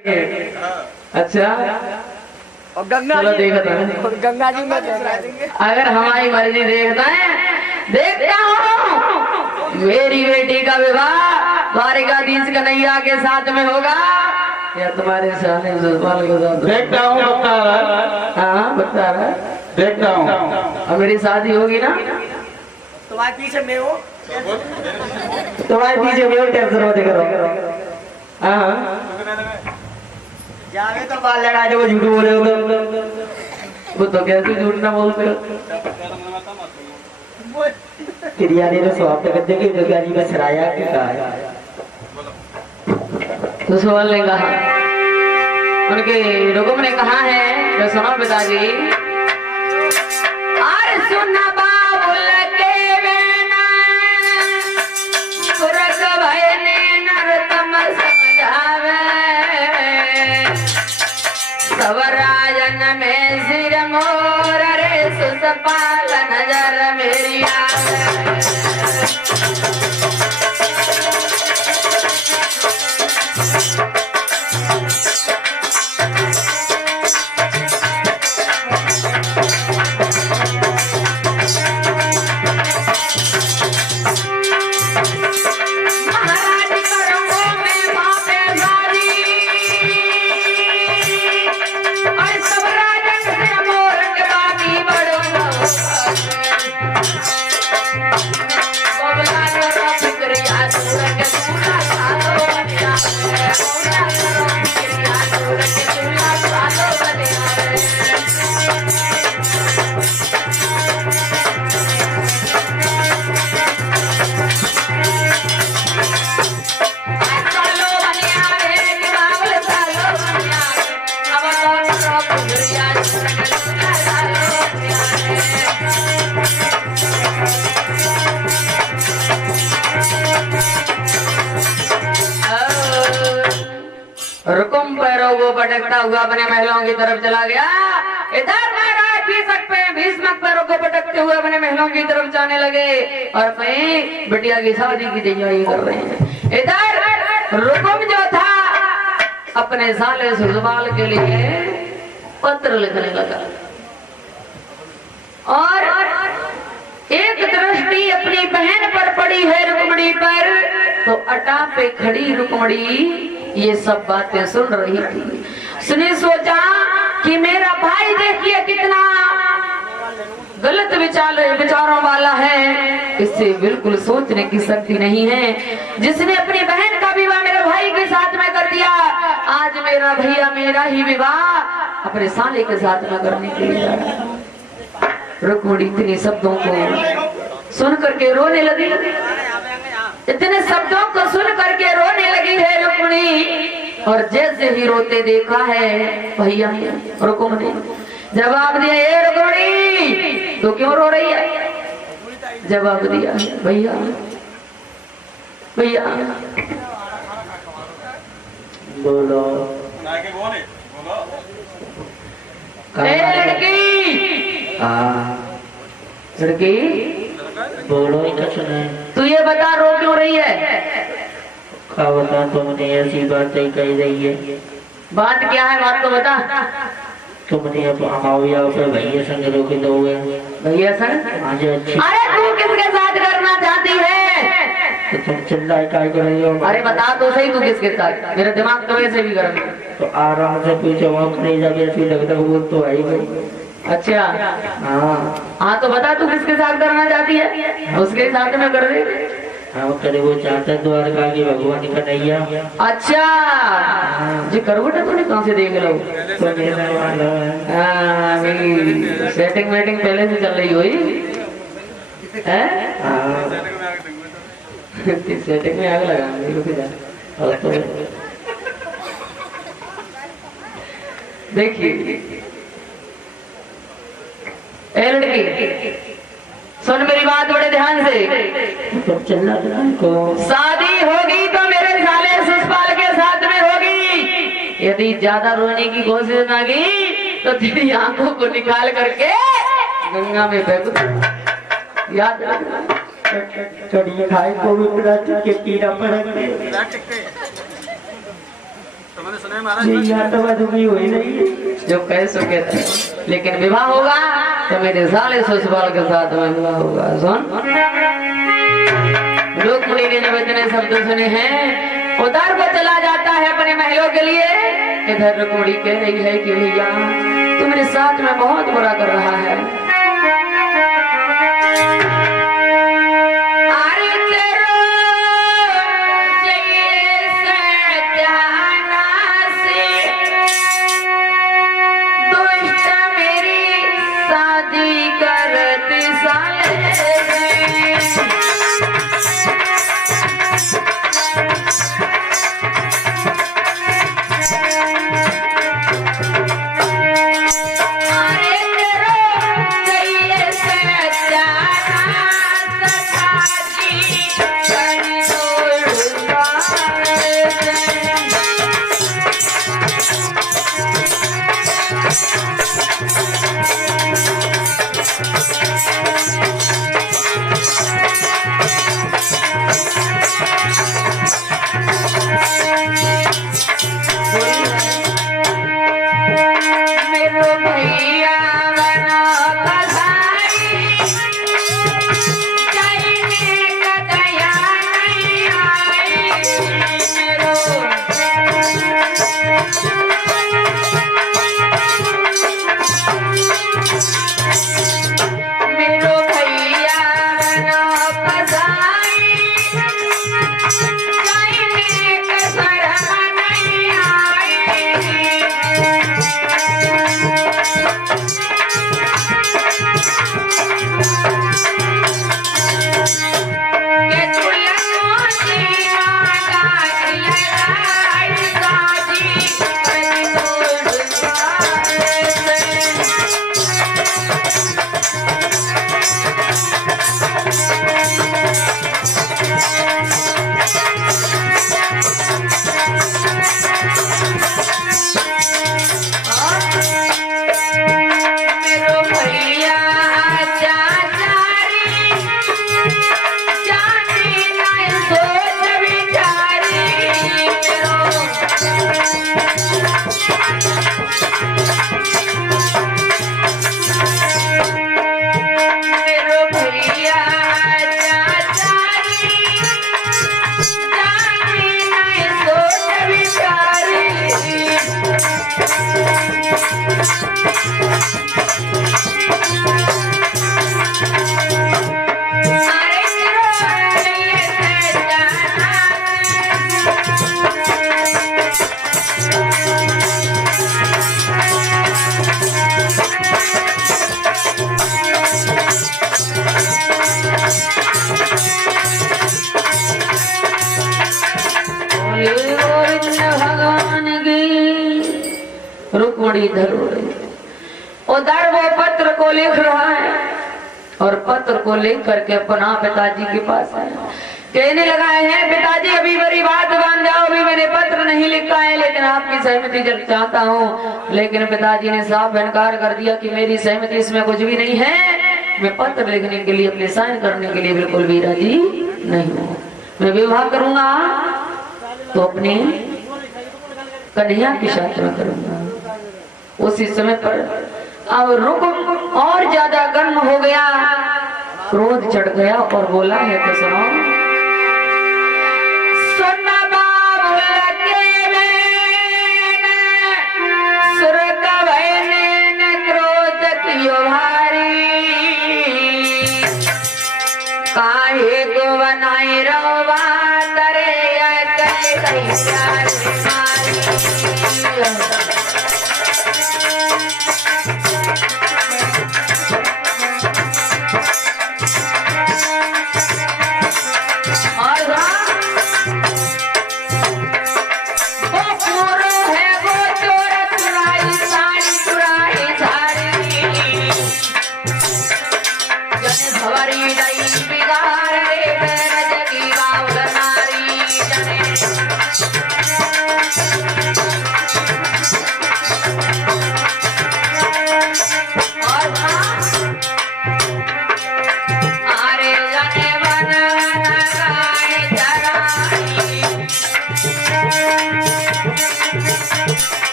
अच्छा और गंगा चलो जी देखता है। और गंगा जी में अगर हमारी मर्जी देखता है देखता हूँ मेरी बेटी का विवाह द्वारिकाधीश कन्हैया के साथ में होगा या तुम्हारे सामने जजमान के साथ। देखता हूँ, बता रहा है, हाँ बता रहा है। देखता हूँ। और मेरी शादी होगी ना तुम्हारे पीछे में हो तुम्हारे पीछे भी टेंशन मत करो। हाँ जावे तो बाल लगा जो झूठ बोले हो तो वो तो कैसे झूठ ना बोलते हो। किरियानी ने स्वाप तक देखे जो ज्ञानी का सराया की कहा है। तो सवाल ने कहा उनके लोगों ने कहा है तो सुनो पिताजी। अरे सुना बाबुल के बेना सुरग भय ने नरतम समझावे सवराजन में सिर मोर रे सुसपाल नजर मेरी आवे। रुकुम पैरों को पटकता हुआ अपने महलों की तरफ चला गया। इधर महाराज भीष्मक पैरों को पटकते हुए अपने महलों की तरफ जाने लगे और अपनी बिटिया की शादी की तैयारी कर रहे हैं। इधर रुकुम जो था अपने साले सुजबाल के लिए पत्र लिखने लगा और एक दृष्टि अपनी बहन पर पड़ी है रुक्मणी पर तो अटा पे खड़ी रुक्मणी ये सब बातें सुन रही थी। उसने सोचा कि मेरा भाई देखिए कितना गलत विचारों वाला है, इससे बिल्कुल सोचने की शक्ति नहीं है। जिसने अपनी बहन का विवाह मेरे भाई के साथ में कर दिया, आज मेरा भैया मेरा ही विवाह अपने साले के साथ में करने के लिए जा रहा है। रुक्मणी इतने शब्दों को सुन करके रोने लगी। इतने शब्दों को सुन करके रोने लगी है रुक्मणी और जैसे ही रोते देखा है भैया रुकुम ने जवाब दिया, ये रुक्मणी तो क्यों रो रही है? जवाब दिया, भैया भैया बोलो लड़की लड़की बोलो ही कुछ नहीं। तू ये बता रो क्यों रही है? क्या बता, तुमने ऐसी बातें कही रही है। बात क्या है? बात तो बता। तुमने अब अमाविया पे भैया संग रोके दोगे। भैया संग? आज अच्छी। अरे तू किसके साथ करना चाहती है? तो तुम चिल्लाए काय कर रही हो? अरे बता तो सही तू किसके साथ। मेरा दिमाग तो वैसे भी गर्म है। तो आराम से पूछो, वहाँ नहीं जाके ऐसी लगता है वो तो आई गई। अच्छा हाँ तो बता तू किसके साथ करना चाहती है, उसके साथ में कर दे। हाँ करे वो चाहता है द्वारका की भगवान कन्हैया। अच्छा जी करवटा तूने कहाँ से देख लो? सेटिंग वेटिंग पहले से चल रही हुई है। सेटिंग में आग लगा देखिए लड़की सुन मेरी बात बड़े ध्यान से। शादी होगी तो मेरे साले सुषपाल के साथ में होगी। यदि ज्यादा रोने की कोशिश ना की तो तेरी आंखों को निकाल करके गंगा में फेंक दो। याद कड़ी खाए को भी प्लास्टिक के कीड़ा पड़े। ये आत्मा दुखी हुई नहीं जो कह सके थे, लेकिन विवाह होगा तो मेरे साले ससुराल के साथ में विवाह होगा। सुन, रुक्मिणी ने जब इतने शब्द सुने हैं, उधर को चला जाता है अपने महलों के लिए। इधर रुक्मिणी कह रही है कि भैया तू मेरे साथ में बहुत बुरा कर रहा है। रुक्मिणी इधर हो रही, उधर वो पत्र को लिख रहा है और पत्र को लिख करके अपना पिताजी के पास आया। कहने लगा है पिताजी अभी मेरी बात मान जाओ, अभी मैंने पत्र नहीं लिखा है लेकिन आपकी सहमति जब चाहता हूँ। लेकिन पिताजी ने साफ इनकार कर दिया कि मेरी सहमति इसमें कुछ भी नहीं है। मैं पत्र लिखने के लिए अपने साइन करने के लिए बिल्कुल भी राजी नहीं हूँ। मैं विवाह करूंगा तो अपने कन्हैया के साथ में करूंगा। उसी समय पर अब रुक और ज्यादा गर्म हो गया, क्रोध चढ़ गया और बोला है तो सुनो। सुन बाबू लगे मैंने सुर कवैने क्रोध कियो भारी, काहे को बनाई रवा करे अकल कैसा मारी।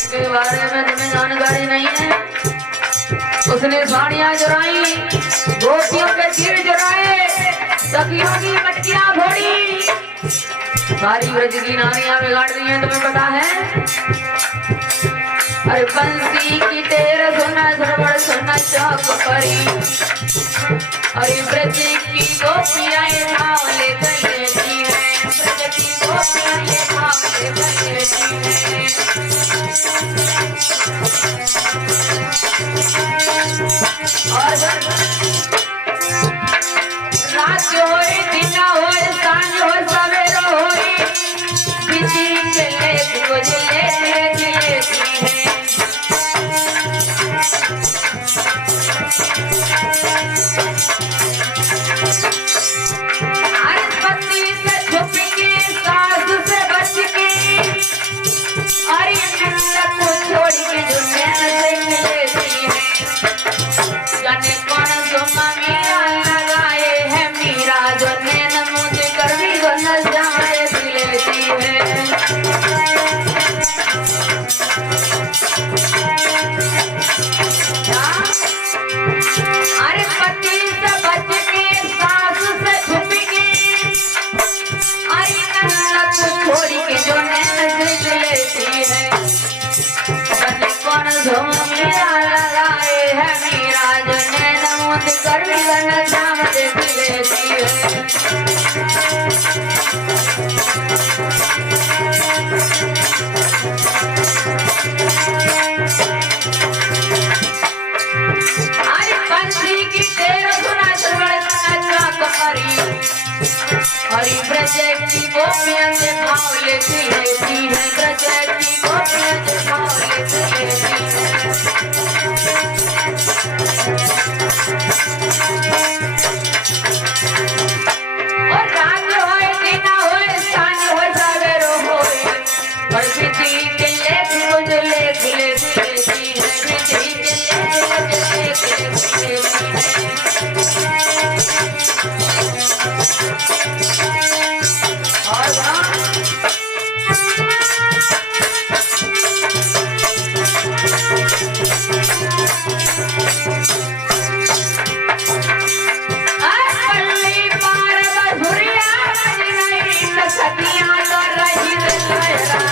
उसके बारे में तुम्हें जानकारी नहीं है। उसने साड़ियां चुराई, गोटियों के तीर चुराए, सखियों की मटकियां फोड़ी, सारी ब्रज की नारियां बिगाड़ दी हैं, तुम्हें पता है। अरे बंसी की टेर सुना सरवड़ सुना चौक परी, अरे ब्रज की गोपियां ये भाव लेकर लेती हैं, ब्रज की गोपियां ये भाव लेकर लेती हैं। और रात होए दिन होए सांझ हो सवेरो होए, बिजी के लेख कुछ लेती है। पति से छुप के सास से बच के, अरे नन्नत को छोड़ के जो नैन से लेती है। जाने कौन सुमा मीरा लगाए है, मीरा जो नैन मुझे कर भी जो न जाए लेती है। अरे पति से बच के सास से छुप के, अरे नन्नत छोड़ी के जो नैन से लेती है। जाने कौन सुमा मीरा लगाए है, मीरा जो नैन मुझे कर भी जो न जाए लेती है। अरे बंसी की टेर सुना सरवड़ सुना चौक परी, अरे ब्रज की गोपियां से भाव लेती लेती है, ब्रज की गोपियां से भाव लेती लेती है। और रात होए दिन होए सांझ होए सवेरो होए, और बिजली के लेख कुछ लेख लेती लेती है, बिजली के लेख कुछ लेख लेती लेती है। और पल्ली पार बसुरिया बज गई, सखियां तो रही लहरा।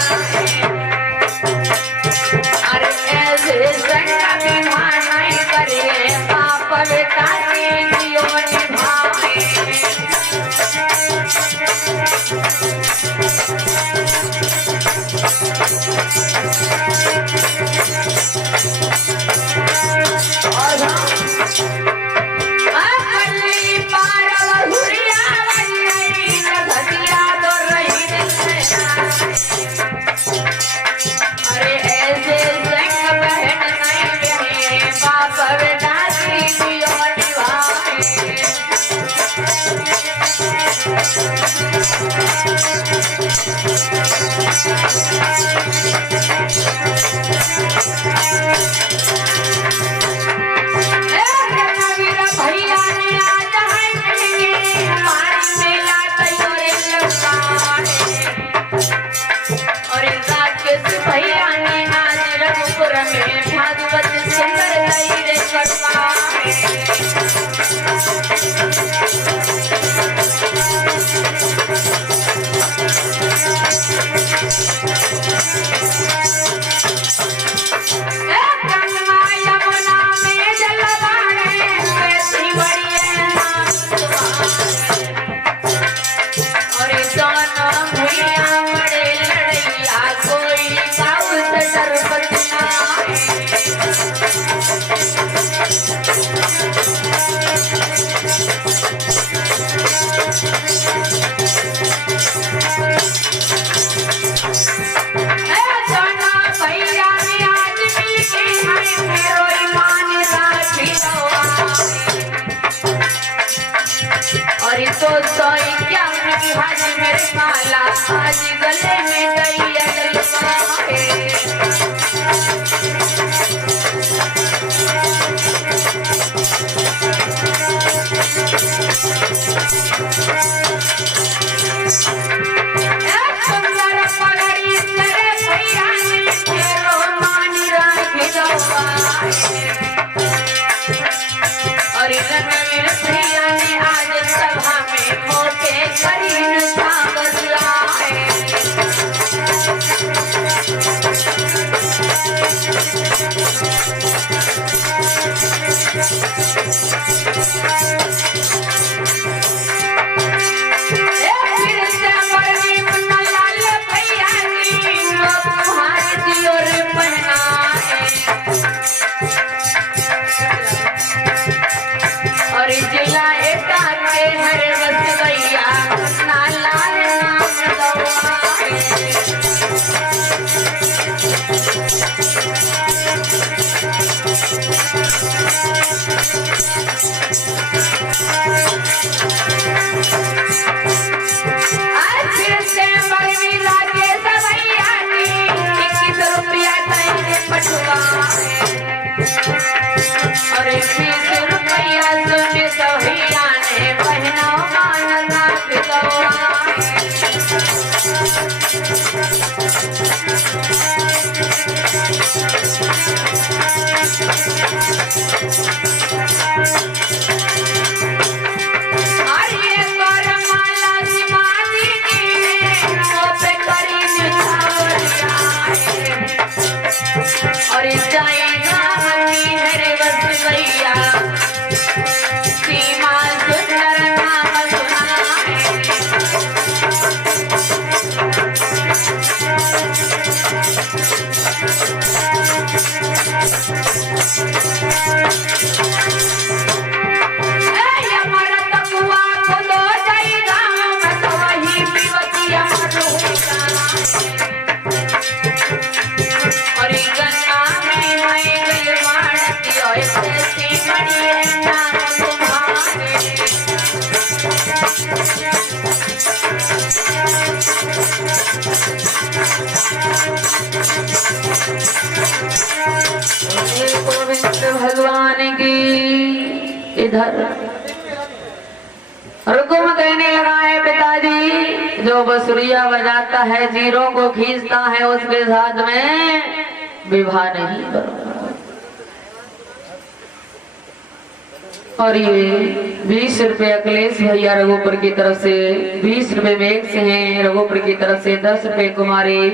गोविंद भगवान की। इधर रुकुम कहने लगा है पिताजी, जो बसुरिया बजाता है, जीरों को खींचता है, उसके साथ में विवाह नहीं करूंगा। और ये 20 रुपए अखिलेश भैया रघुपुर की तरफ से, 20 रुपए मेघ से हैं, रघुपुर की तरफ से 10 रुपए कुमारी